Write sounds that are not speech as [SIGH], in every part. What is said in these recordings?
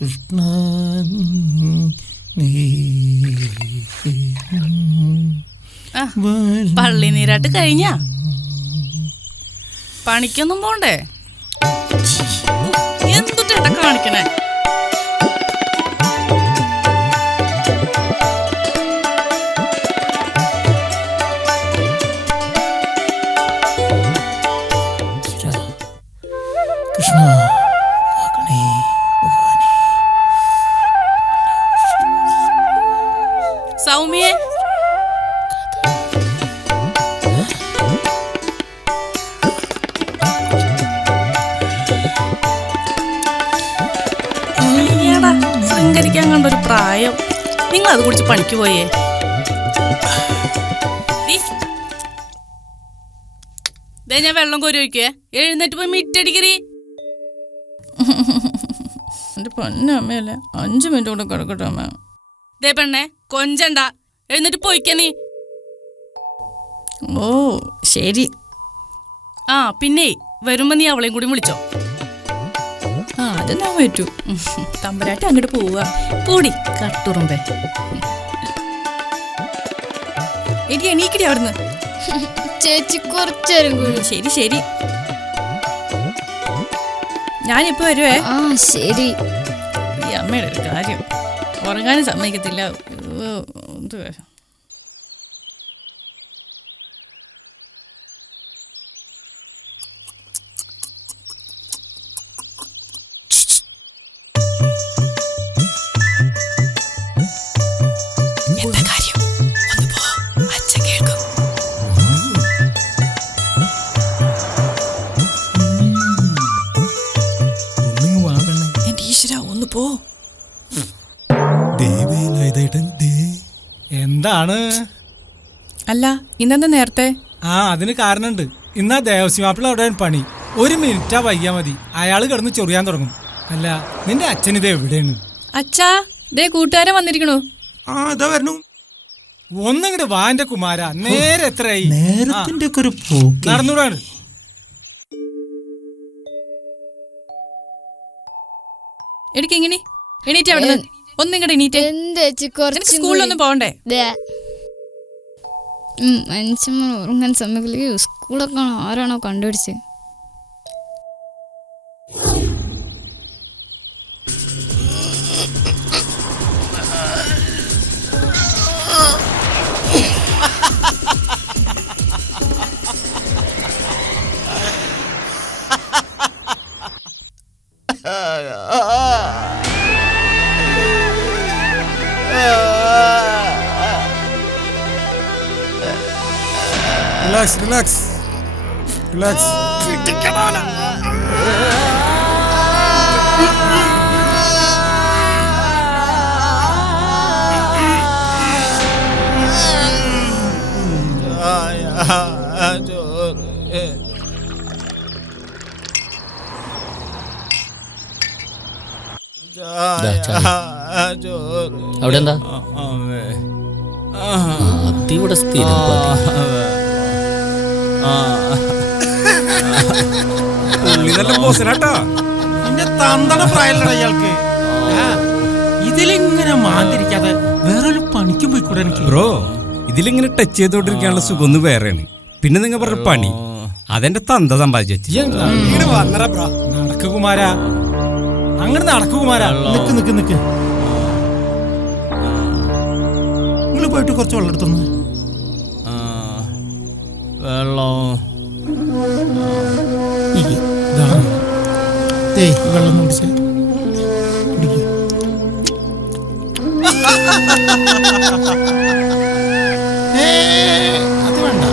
കൃഷ്ണ നീ പള്ളി നീരാട്ട് കഴിഞ്ഞ. പണിക്കൊന്നും പോണ്ടേ? എന്തുട്ടേട്ടാ കാണിക്കണേ? നിങ്ങൾ അത് കുടിച്ച് പണിക്ക് പോയേ. ദീ. ഞാൻ വെള്ളം കോരി ഒഴിക്കേ എഴുന്നേറ്റ് പോയി മിറ്റടിക്കറി എന്റെ പൊന്നമ്മയല്ലേ അഞ്ചു മിനിറ്റ് കൂടെ കിടക്കട്ടെ അമ്മ. ദേ പെണ്ണെ കൊഞ്ചണ്ട. എഴുന്നേറ്റ് പോയിക്ക നീ. ഓ ശരി. ആ പിന്നെ വരുമ്പോ നീ അവളെയും കൂടി വിളിച്ചോ. ആ അത് ഞാൻ പറ്റൂ തമ്പരാട്ടി അങ്ങോട്ട് പോവുക കൂടി കട്ടുറുമ്പേ. എടി എണീക്കടി അവിടുന്ന്. ചേച്ചി കുറച്ചേരം കൂടി. ശരി ശരി. ഞാനിപ്പോ വരുവേ. ആ ശരി. ഈ അമ്മയുടെ ഒരു കാര്യം. ഉറങ്ങാനും സമ്മതിക്കത്തില്ല. ഓ, അല്ല ഇന്നെന്താ നേരത്തെ? ആ അതിന് കാരണമുണ്ട് ഇന്നാ ദേവസ്വമാപ്പിള അവിടെ പണി. ഒരു മിനിറ്റാ വയ്യാ മതി. അയാൾ കിടന്ന് ചൊറിയാൻ തുടങ്ങും. അല്ല നിന്റെ അച്ഛൻ ഇത് എവിടെയാണ്? അച്ഛാ ദേ കൂട്ടുകാരൻ വന്നിരിക്കണു. ആ ഇതാ വരണു. ഒന്നിങ്ങട് വാന്റെ കുമാര. നേരെ എത്രയായി? നേരത്തിന്റെ ഒക്കെ ഒരു നടന്നൂടാണ്. എടുക്ക എണീറ്റ് അവിടെ ഒന്നിങ്ങടെ എണീറ്റ്. സ്കൂളിലൊന്നും പോകണ്ടേ? മനുഷ്യന്മാർ ഉറങ്ങാൻ സമയത്തിലേക്ക് സ്കൂളൊക്കെ ആരാണോ കണ്ടുപിടിച്ചത് റിലാക്സ് റിലാക്സ് റിലാക്സ്. അവിടെ എന്താ അതിവിടെ സ്ഥിരം. പുള്ളി നല്ല ബോസനാട്ടോ നിന്റെ തന്തട പ്രായല്ലടാ ഇയാൾക്ക്. ഇതിലിങ്ങനെ മാന്തിരിക്കാതെ വേറൊരു പണിക്കും പോയിക്കൂടെ എനിക്ക്? ബ്രോ ഇതിലിങ്ങനെ ടച്ച് ചെയ്തോണ്ടിരിക്കാനുള്ള സുഖം ഒന്ന് വേറെയാണ്. പിന്നെ നിങ്ങൾ പറഞ്ഞ പണി അതെന്റെ തന്ത സമ്പാദിച്ചു നടക്കു കുമാര അങ്ങനെ നടക്കുകുമാര. നിക്ക് നിക്ക് നിക്ക്. നിങ്ങൾ പോയിട്ട് കുറച്ച് വെള്ളം എടുത്തൊന്ന് വെള്ളം? ഇയ്യ്, ഇതാ. ദേ, ഈ വെള്ളം കുടിച്ചേ അത് വേണ്ട.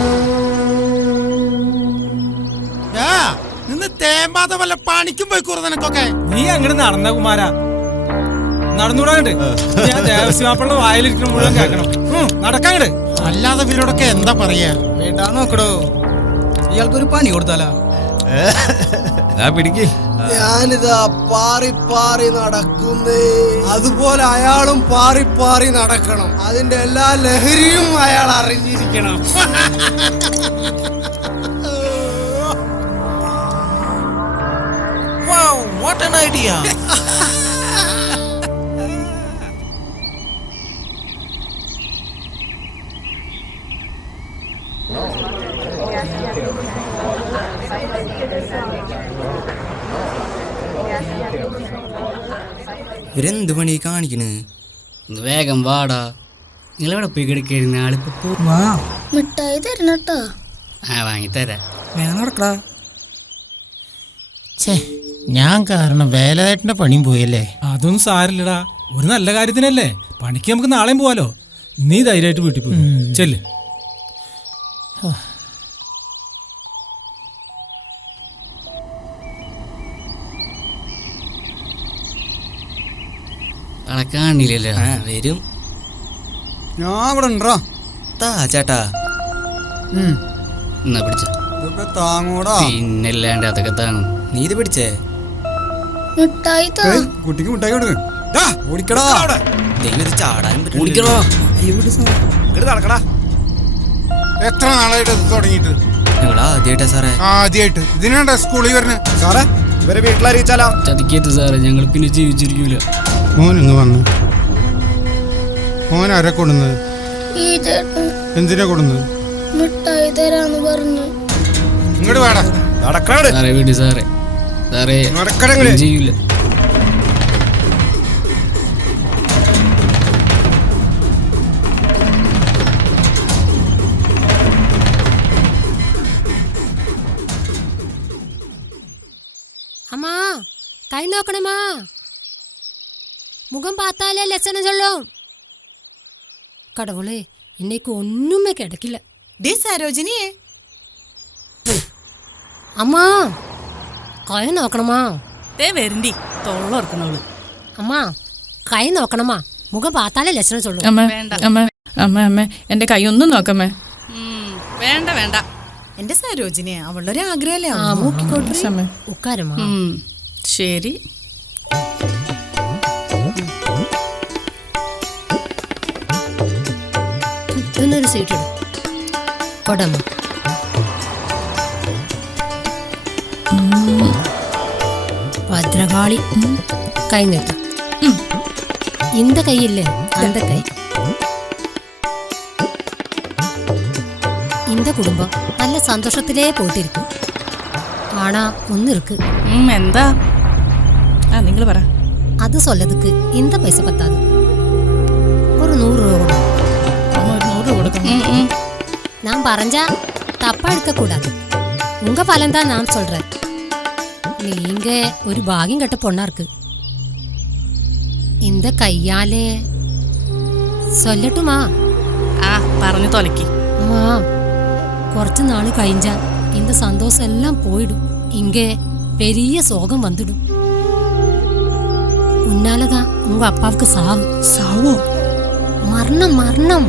നിന്ന് തേമ്പാതെ വല്ല പണിക്കും പോയി കുറ നിനക്കൊക്കെ. നീ അങ്ങനെ നടന്ന കുമാര. നടന്നൂടാണ്ട് ഞാൻ ദേവസ്വമാപ്പിളുടെ വായിലിരിക്കുന്ന മുഴുവൻ കേൾക്കണം. ഉം, നടക്കാങ്ങട് അല്ലാതെ ഇവരോടൊക്കെ എന്താ പറയാ? വേണ്ടാ നോക്കടോ. ഇയാൾക്കൊരു പണി കൊടുത്താലാ. പിടിക്ക്. ഞാനിതാ പാറി പാറി നടക്കുന്നേ. അതുപോലെ അയാളും പാറി പാറി നടക്കണം. അതിന്റെ എല്ലാ ലഹരിയും അയാൾ അറിഞ്ഞിരിക്കണം. വാട്ട് an [LAUGHS] ഇവരെന്ത് പണി വേഗം വാടാ. നിങ്ങളവിടെ പോയി കിടക്കുന്ന ആളിപ്പോ മിഠായി തരണട്ടോ ആ വാങ്ങിത്തരാ വേഗം ഞാൻ കാരണം വേലായേട്ടന്റെ പണിയും പോയല്ലേ? അതൊന്നും സാരില്ലടാ ഒരു നല്ല കാര്യത്തിനല്ലേ. പണിക്ക് നമുക്ക് നാളെയും പോവാലോ. നീ ധൈര്യമായിട്ട് വീട്ടിൽ പോയി. ചെല്ലേ. കാണില്ലല്ലോ. വരും. ഞാൻ ഇവിടെ ഉണ്ടോ? താ ചേട്ടാ. എന്നാ പിടിച്ച. ഇതൊക്കെ താങ്ങൂടാ. പിന്നല്ലാണ്ട് അതൊക്കെ താങ്ങും. നീ ഇത് പിടിച്ചേ? കുട്ടിക്ക് മിഠായി കൊടുക്കും. ഓടിക്കടാ. ദൈവം ചാടാൻ ഓടിക്കണോ നടക്കടാ. എത്ര നാളായിട്ട് ഇത് തുടങ്ങിയിട്ട്? ഞങ്ങൾ ആദ്യമായിട്ടാ സാറേ. ആദ്യമായിട്ട് ഇതിനാണ്ടാ സ്കൂളിൽ വരുന്നത് സാറേ ഇവരെ വീട്ടിലറിയിച്ചാലോ ചതിക്കരുത് സാറേ ഞങ്ങൾ പിന്നെ ജീവിച്ചിരിക്കൂല. മോൻ ഇങ്ങ് വന്നു. മോൻ ആരെ കൊടുന്നത് ഈ ചേട്ടൻ എന്തിനാ കൊടുന്നത് മിഠായി തരാന്ന് പറഞ്ഞു. ഇങ്ങോട്ട് വേടാ. നടക്കടാ സാറേ വീട് സാറേ. സാറേ ചെയ്യൂല. கை நோக்கணுமா முகம் பார்த்தாலே லட்சணம் சொல்லும் கடவுளே இன்னைக்கு ஒண்ணுமே கிடைக்கல ഡേ സരോജിനിയെ அம்மா கை நோக்கணுமா ദേ വരണ്ടി തൊള്ളോർക്കണവള് அம்மா கை நோக்கணுமா முகம் பார்த்தாலே லட்சணம் சொல்லும் അമ്മ വേണ്ട അമ്മ അമ്മ അമ്മ എന്റെ കൈ ഒന്നും നോക്കമ്മേ വേണ്ട വേണ്ട എന്റെ സരോജിനിയെ അവളുടെ ഒരു ആഗ്രഹമല്ലേ ஆ, மூக்கி கொட்டு സമയ உட்காருமா ഉം, ശരി ഒരു സീറ്റ് ഇടും. ഭദ്രകാളി. കൈ നീട്ടാം. ഇന്ത കൈയില്ലേ? അന്ത കൈ. ഇന്ത കുടുംബം നല്ല സന്തോഷത്തിലേ പോയിട്ടിരിക്കും. ആണാ ഒന്നിർക്ക്. എന്താ? ആ നിങ്ങൾ പറ. അത് സ്വല്ലതുക്ക് ഇന്ത പൈസ പത്താതെ. நான் பறஞ்சா தப்பா எடுக்க கூடாது உங்க பலன் தான் நான் சொல்றேன் நீங்க ஒரு பாகியம் கட்ட பொண்ணா இருக்கு இந்த கையாலே சொல்லட்டுமா ആ പറഞ്ഞു തൊലക്കി அம்மா കുറച്ച് നാള് കഴിഞ്ഞാ இந்த சந்தோஷம் எல்லாம் போயிடும் இங்க பெரிய சோகம் வந்துடும் உன்னாலதான் உங்க அப்பாவுக்கு சாவு സാവോ மரணம் மரணம்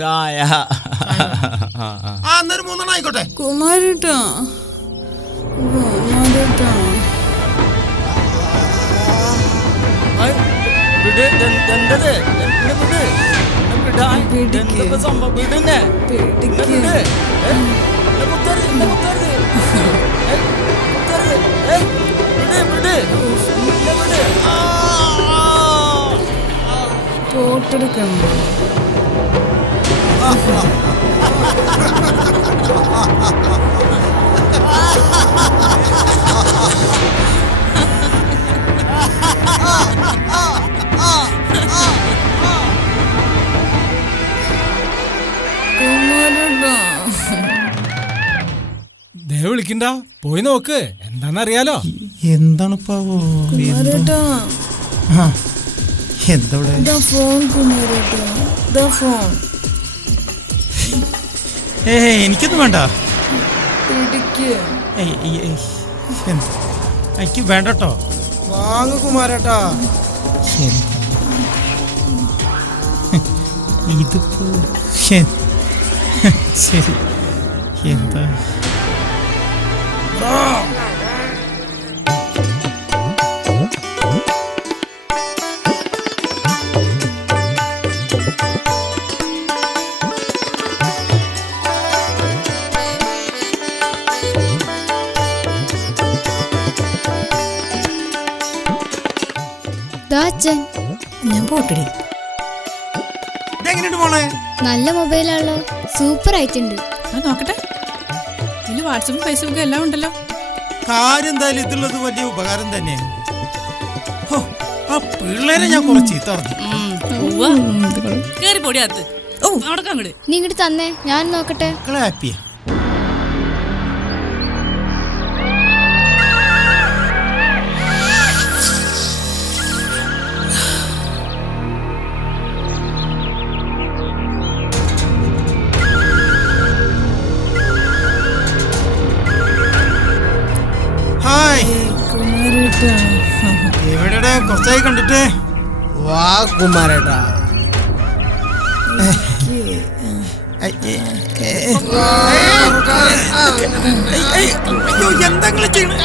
ചായ. ആ എന്നൊരു മൂന്നെണ്ണം ആയിക്കോട്ടെ. കുമാരട്ടാ. കുമാരട്ടാ. പോട്ടെടുക്കണം കുമാരട്ടാ ദേ വിളിക്കണ്ട. പോയി നോക്ക്. എന്താണെന്നറിയാലോ? എന്താണ് ആ എന്താ ഫോൺ കുമാരട്ടാ. ദാ ഫോൺ. ഏ എനിക്കൊന്നും വേണ്ട. എനിക്ക് വേണ്ട കേട്ടോ വാങ്ങു കുമാരേട്ടാ. ഇതിപ്പോ ശരി. എന്താ? ഞാൻ പോട്ടടി ഇതെങ്ങനെയുണ്ട് മോളെ? നല്ല മൊബൈലാണല്ലോ. സൂപ്പർ ആയിട്ടുണ്ട്. ആ നോക്കട്ടെ. ഇതിൽ വാട്സപ്പും ഫേസ്ബുക്കും എല്ലാം ഉണ്ടല്ലോ. കാര്യം എന്തായാലും ഇതുള്ളത് വലിയ ഉപകാരം തന്നെയാണ് ഹോ, ആ പിള്ളേരെ ഞാൻ കുറച്ച് ചീത്ത പറഞ്ഞു കേറി പൊടിയാത്ത് ഓ അവിടെ അങ്ങട്. നീ ഇങ്ങോട്ട് തന്നേ. ഞാൻ നോക്കട്ടെ. മക്കളെ ഹാപ്പിയാ എവിടെടാ? കുറച്ചായി കണ്ടിട്ട്. വാ കുമാരേട്ടാ. എന്തെങ്കിലും ചെയ്യണെ?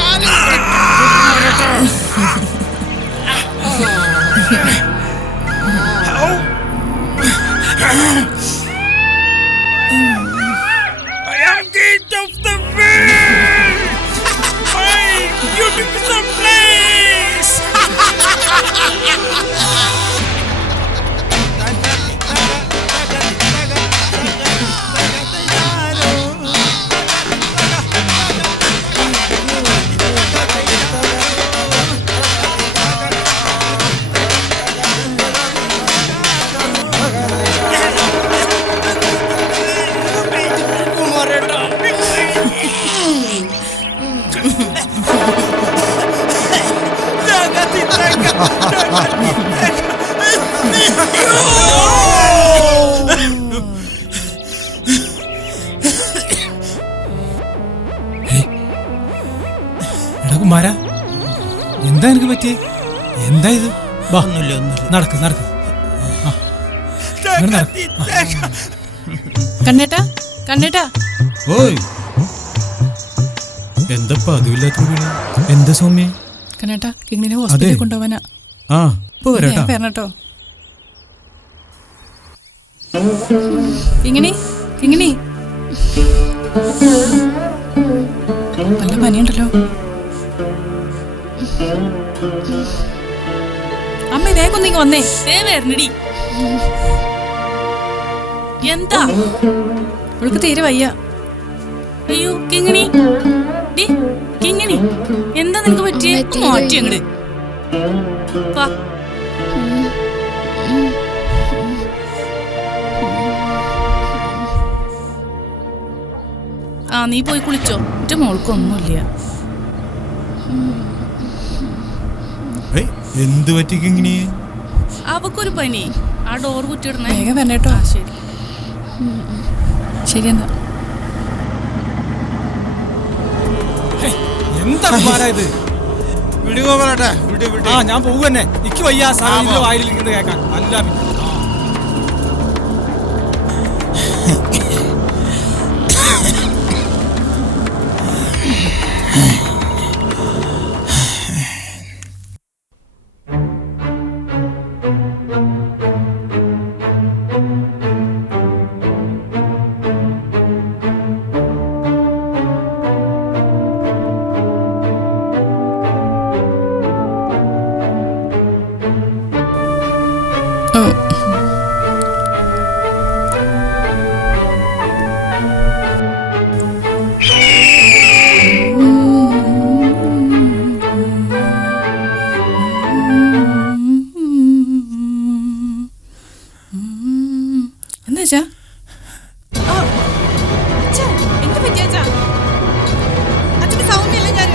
നടക്ക് നടക്ക്. കണ്ണേട്ടാ കണ്ണേട്ടാ. ഓയ്. എന്താ പതിവില്ലാത്ത വീട്? എന്താ സൗമ്യ കണ്ണേട്ടാ കിങ്ങിനെ ഹോസ്പിറ്റലിൽ. കൊണ്ടുപോവാനാ. ആ ഇപ്പൊ വരാട്ടാ. വരണട്ടോ കിങ്ങിണി കിങ്ങിണി. നല്ല പനിയുണ്ടല്ലോ. വേഗം നീ വന്നേ. ദേ വരണടി. എന്താ? അവൾക്ക് തീരെ വയ്യ. അയ്യോ കിങ്ങിണി. ഡി കിങ്ങിണി. എന്താ നിനക്ക് പറ്റിയ. മാറ്റി അങ്ങട്. വാ. ആ നീ പോയി കുളിച്ചോ. എന്റെ മോൾക്കൊന്നുമില്ല. ഏയ്, എന്ത് പറ്റിക്കിങ്ങനെ അവക്കൊരു പനി. ആ ഡോർ കുറ്റിയിടണേ വേഗം വരണേട്ടോ ശരി. ശരി എന്നാ. എന്താ ഇത്? വിടുകോ പറയട്ടെ? ആ ഞാൻ പോകും തന്നെ എനിക്ക് വയ്യ സാധനം വായിലിരിക്കുന്നത് കേൾക്കാൻ. അല്ല പിന്നെ. പറ്റിയ അച്ഛന് സൗമ്യല്ല ഞാൻ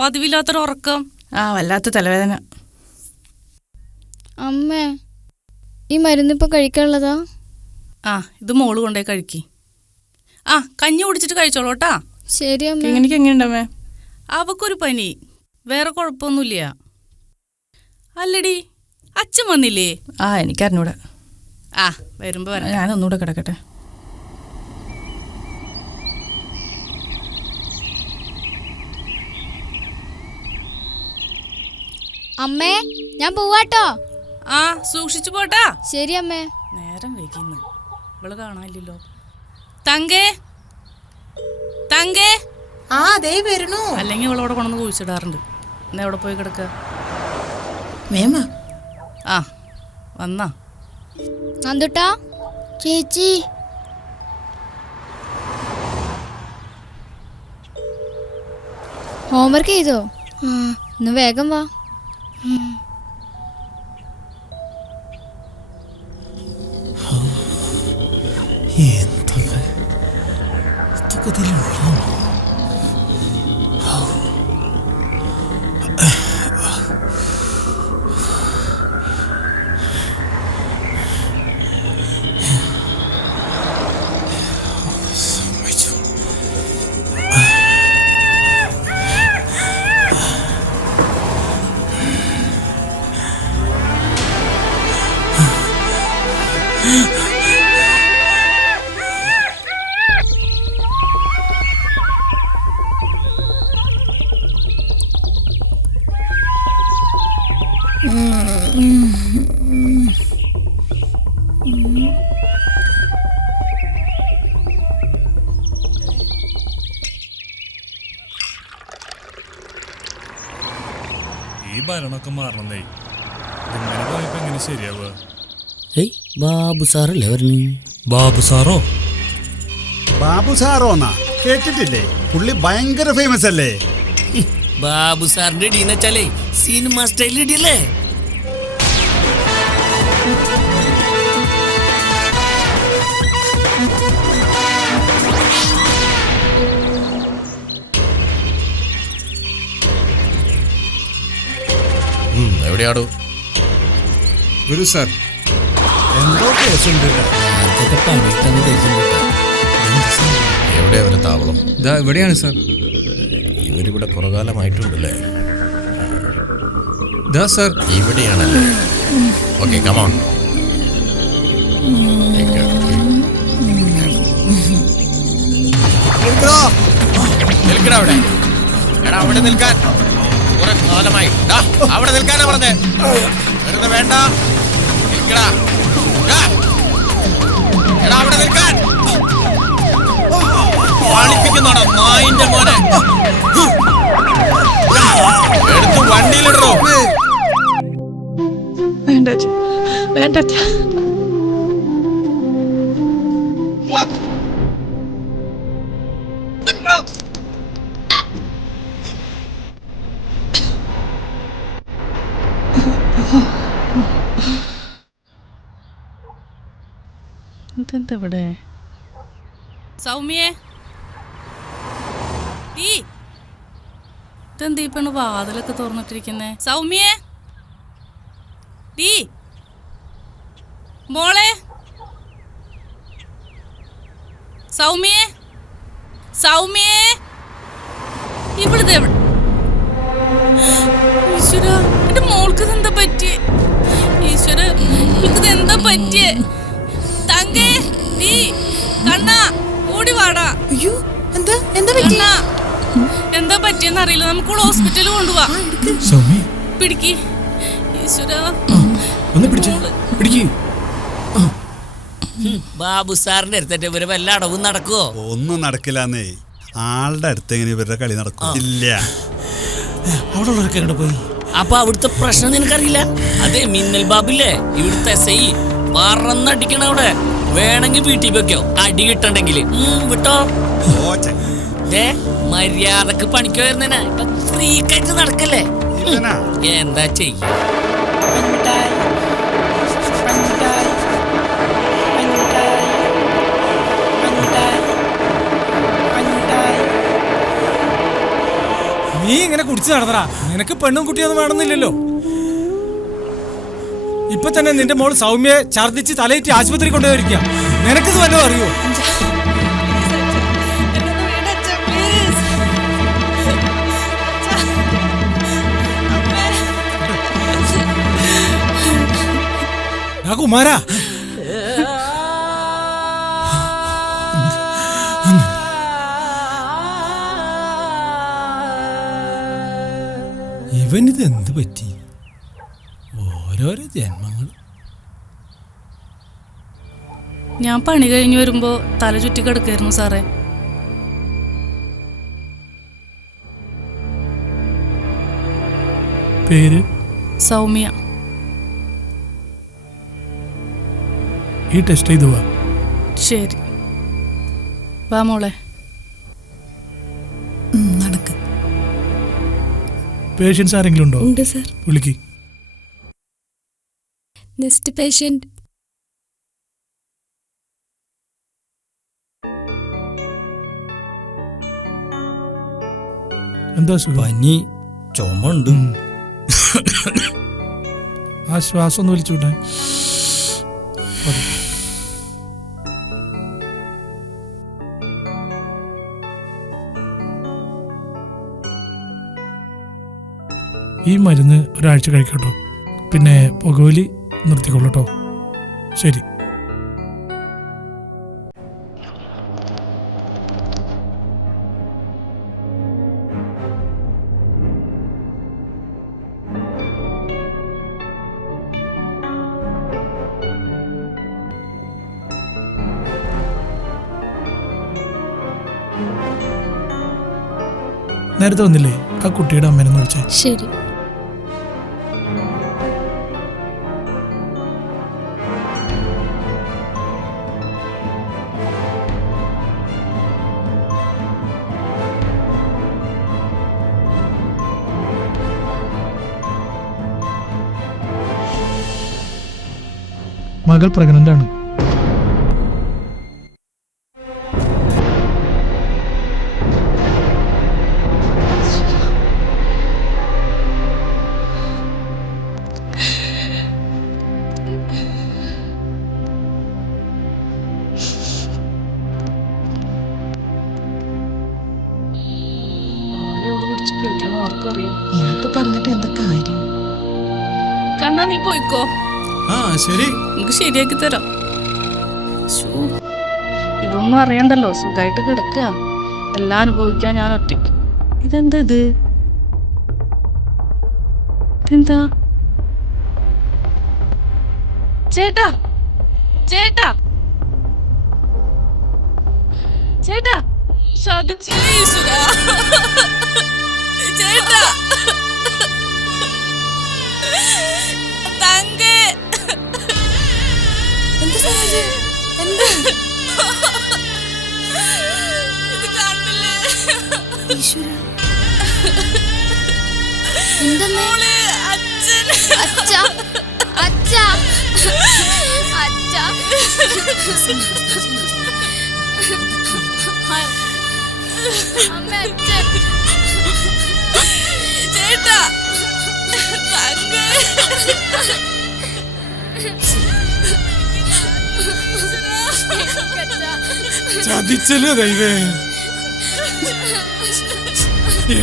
പതിവില്ലാത്തൊരു ഉറക്കം. ആ വല്ലാത്ത തലവേദന. അമ്മേ ഈ മരുന്ന് ഇപ്പൊ കഴിക്കാനുള്ളതാ? ആ ഇത് മോൾ കൊണ്ടേ കഴിക്കി. ആ കഞ്ഞി കുടിച്ചിട്ട് കഴിച്ചോളൂ കേട്ടാ. ശരി അമ്മ. എനിക്ക് എങ്ങനെയുണ്ടമ്മേ അവക്കൊരു പനി. വേറെ കുഴപ്പമൊന്നുമില്ല. അല്ലടി അച്ഛൻ വന്നില്ലേ? ആ എനിക്കറിഞ്ഞൂടെ. ആ വരുമ്പോ വരാം. ഞാനൊന്നുകൂടെ കിടക്കട്ടെ. അമ്മേ ഞാൻ പോവാട്ടോ. ആ സൂക്ഷിച്ചു പോട്ടാ. ശരി അമ്മേ. നേരം വൈകുന്നു ഇവൾ കാണാനില്ലല്ലോ. തങ്കേ തങ്കേ. ആ ദേ വരണു അല്ലെങ്കിൽ ഇവളോടെ കൊണ്ടു കുഴിച്ചിടാറുണ്ട്. എന്നാ എവിടെ പോയി കിടക്ക? മേമ. ആ വന്നാ. നന്ദുട്ടാ. ചേച്ചി. ഹോംവർക്ക് ചെയ്തോ? ഇന്ന് വേഗം വാ. 嗯。ഈ മാറണമെന്നേ ഇങ്ങനെ പോയപ്പോ എങ്ങനെ ശരിയാവുക? ഏയ് ബാബു സാറല്ലേ പറഞ്ഞു ബാബു സാറോ? ബാബു സാറോന്നാ? കേട്ടിട്ടില്ലേ? പുള്ളി ഭയങ്കര ഫേമസ് അല്ലേ? ബാബു സാറിന്റെ ഇടീന്ന് വെച്ചാലേ സിനിമ സ്റ്റൈൽ ഇടിയല്ലേ? എവിടെയാടോ? ഗുരു സാർ എന്തോ കേസുണ്ട്. എവിടെയാ അവരെ താവളം? ഇതാ ഇവിടെയാണ് സാർ. ഇവരിവിടെ കുറകാലമായിട്ടുണ്ടല്ലേ? ഇതാ സാർ. ഇവിടെയാണല്ലേ? ഓക്കെ കമോൺ നിൽക്കടാ അവിടെ. എടാ അവിടെ നിൽക്കാൻ. കുറെ കാലമായി. അവിടെ നിൽക്കാനാ പറഞ്ഞേ. വെറുതെ വേണ്ട. നിൽക്കടാ. എടാ അവിടെ നിൽക്കാൻ. പാളിപ്പിക്കുന്നോടാ നായിന്റെ മോനെ. എടുത്ത് വണ്ടിയിലിടറോ. വേണ്ട വേണ്ട ഇതെന്താ ഇവിടെ സൗമ്യേ. ഈ. ഇതെന്താ ഈ പെണ്ണ് വാതിലൊക്കെ തുറന്നിട്ടിരിക്കുന്നേ? സൗമ്യേ. ഡീ. മോളെ. സൗമ്യേ. സൗമ്യേ. ഇവിടുത്തെ എവിടെ? ഈശ്വര എന്റെ മോൾക്ക് എന്താ പറ്റിയേ? ഈശ്വര എന്താ പറ്റിയേ? തങ്കേ നീ കണ്ണാ ഓടി വാടാ. അയ്യോ എന്താ എന്താ കണ്ണാ എന്താ പറ്റിയെന്ന് അറിയില്ല. നമുക്ക് ഹോസ്പിറ്റലിൽ കൊണ്ടുപോവാ സൗമ്യ. പിടിക്ക്. ഈശ്വര. ഒന്ന് പിടിച്ചേ? പിടിക്ക്. ബാബു സാറിന്റെ അടുത്തേറ്റ് ഇവർ വല്ല അടവും നടക്കുവോ? ഒന്നും നടക്കില്ലെന്നേ. ആളുടെ അടുത്ത് എങ്ങനെ ഇവരുടെ കളി നടക്കും? ഇല്ല. അവിടെ ഉള്ളവരൊക്കെ എവിടെ പോയി? അപ്പൊ അവിടുത്തെ പ്രശ്നം നിനക്കറിയില്ല? അതെ മിന്നൽ ബാബില്ലേ? ഇവിടുത്തെ എസ് ഐ. പറന്നടിക്കണം അവിടെ. വേണമെങ്കിൽ വീട്ടിൽ വെക്കോ. അടി കിട്ടണ്ടെങ്കിൽ. വിട്ടോ? മര്യാദയ്ക്ക് പണിക്ക് വരുന്നതിനാ. ഫ്രീക്കായിട്ട് നടക്കല്ലേ? എന്താ ചെയ്യ? നീ ഇങ്ങനെ കുടിച്ചു നടന്നടാ. നിനക്ക് പെണ്ണും കുട്ടിയൊന്നും വേണമെന്നില്ലല്ലോ. ഇപ്പൊ തന്നെ നിന്റെ മോൾ സൗമ്യയെ ഛർദിച്ച് തലയിറ്റി ആശുപത്രി കൊണ്ടുപോയിരിക്കുക നിനക്കിത് വല്ലതും അറിയോ? കുമാരാ ഇവനിത് എന്ത് പറ്റി? ഓരോരോ ജന്മങ്ങൾ. ഞാൻ പണി കഴിഞ്ഞ് വരുമ്പോ തല ചുറ്റി കിടക്കായിരുന്നു സാറേ. പേര്? സൗമ്യ. ഈ ടെസ്റ്റ് ചെയ്തു വാ. ശരി. വാ മോളെ. നടക്ക്. പേഷ്യൻസ് ആരെങ്കിലും ഉണ്ടോ? ഉണ്ട് സാർ. വിളിക്ക്. നെക്സ്റ്റ് പേഷ്യന്റ് എന്താ സുഖം? പനി ചുമണ്ട്. ആ ശ്വാസം ഒന്ന് വലിച്ചുവിട്ടെ ഈ മരുന്ന് ഒരാഴ്ച കഴിക്കട്ടോ. പിന്നെ പുകവലി നിർത്തിക്കൊള്ളട്ടോ. ശരി. നേരത്തെ വന്നില്ലേ? ആ കുട്ടിയുടെ അമ്മേനെന്ന് വിളിച്ചേ. ശരി. മകൾ പ്രഗ്നന്റ് ആണ് ഇനിയിപ്പോ പറഞ്ഞിട്ട് എന്താ കാര്യം കണ്ണാ നീ പോയിക്കോ ആ ശരി. നമുക്ക് ശരിയാക്കി തരാം. ഇതൊന്നും അറിയണ്ടല്ലോ. സുഖമായിട്ട് കിടക്കുക. എല്ലാം അനുഭവിക്കാൻ ഞാൻ ഒറ്റയ്ക്ക്. ഇതെന്താ ഇത്? ഇതെന്താ? ചേട്ടാ! ചേട്ടാ! ചേട്ടാ! ചേട്ടാ. തങ്കേ ഇത് കണ്ടില്ലേ? മോളെ അച്ഛൻ. അച്ഛ? അച്ഛ? അച്ഛ? [LAUGHS] ചതിച്ചല്ലോ ദൈവേ?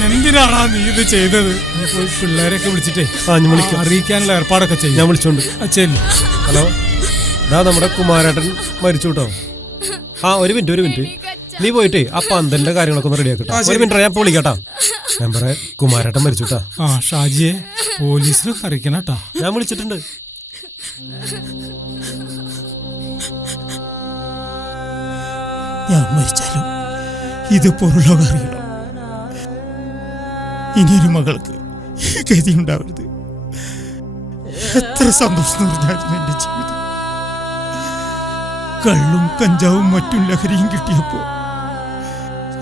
എന്തിനാടാ നീ ഇത് ചെയ്തത്? നീ ആ ഞാൻ വിളിച്ചിട്ടേ അറിയിക്കാനുള്ള ഏർപ്പാടൊക്കെ ചെയ്യും. ഞാൻ വിളിച്ചോണ്ട്. അച്ഛല്ലേ ഹലോ? ഇതാ നമ്മുടെ കുമാരേട്ടൻ മരിച്ചു കേട്ടോ. ആ ഒരു മിനിറ്റ് ഒരു മിനിറ്റ്. നീ പോയിട്ടേ ആ പന്തലിന്റെ കാര്യങ്ങളൊക്കെ ഒന്ന് റെഡിയാക്കട്ടോ ഒരു മിനിറ്റ് ഞാൻ ഇപ്പൊ വിളിക്കാട്ടാ. ഞാൻ പറയാ കുമാരേട്ടൻ മരിച്ചു കേട്ടാ. ആ ഷാജിയെ പോലീസിനെ അറിയിക്കണം കേട്ടാ. ഞാൻ വിളിച്ചിട്ടുണ്ട്. ഞാൻ മരിച്ചാലും ഇത് പുറലോകം അറിയണം ഇനിയൊരു മകൾക്ക് ഗതി ഉണ്ടാവരുത്. എത്ര സന്തോഷം നിറഞ്ഞായിരുന്നു എന്റെ ജീവിതം. കള്ളും കഞ്ചാവും മറ്റും ലഹരിയും കിട്ടിയപ്പോൾ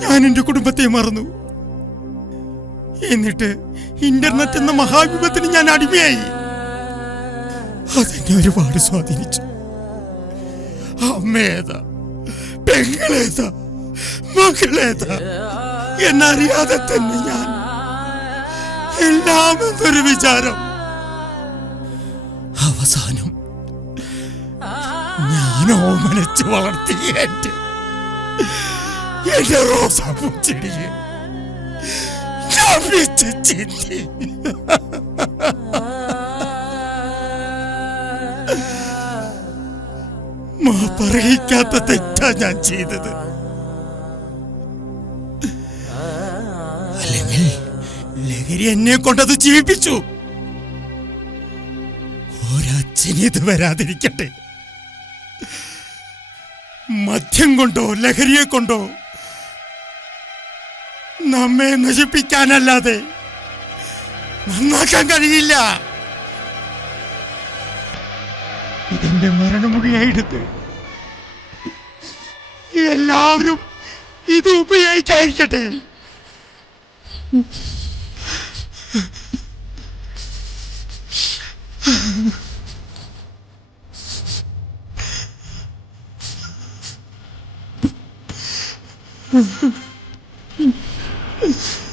ഞാൻ എന്റെ കുടുംബത്തെ മറന്നു. എന്നിട്ട് ഇന്റർനെറ്റ് എന്ന മഹാവിപത്തിന് ഞാൻ അടിമയായി. അതെന്നെ ഒരുപാട് സ്വാധീനിച്ചു. അമ്മേതാ പെങ്ങളേതാ മകളേതാ എന്നറിയാതെ തന്നെ ഞാൻ. എല്ലാം എന്നൊരു വിചാരം. അവസാനം ഞാൻ ഓമനച്ച് വളർത്തിയ എന്റെ എന്റെ റോസാപ്പൂ ചെടിയെ ഞാൻ വെച്ച് ചിന്തി. മാപ്പറിയിക്കാത്ത തെറ്റാ ഞാൻ ചെയ്തത്. അല്ലെങ്കിൽ ലഹരി എന്നെ കൊണ്ടത് ജീവിപ്പിച്ചു. ഒരച്ഛനിത് വരാതിരിക്കട്ടെ. മദ്യം കൊണ്ടോ ലഹരിയെ കൊണ്ടോ നമ്മെ നശിപ്പിക്കാനല്ലാതെ നന്നാക്കാൻ കഴിയില്ല. ഇതിന്റെ മരണമൊഴിയായെടുത്ത് എല്ലാവരും ഇത് ഉപയോഗിച്ചായിരിക്കട്ടെ. മകളെ [LAUGHS]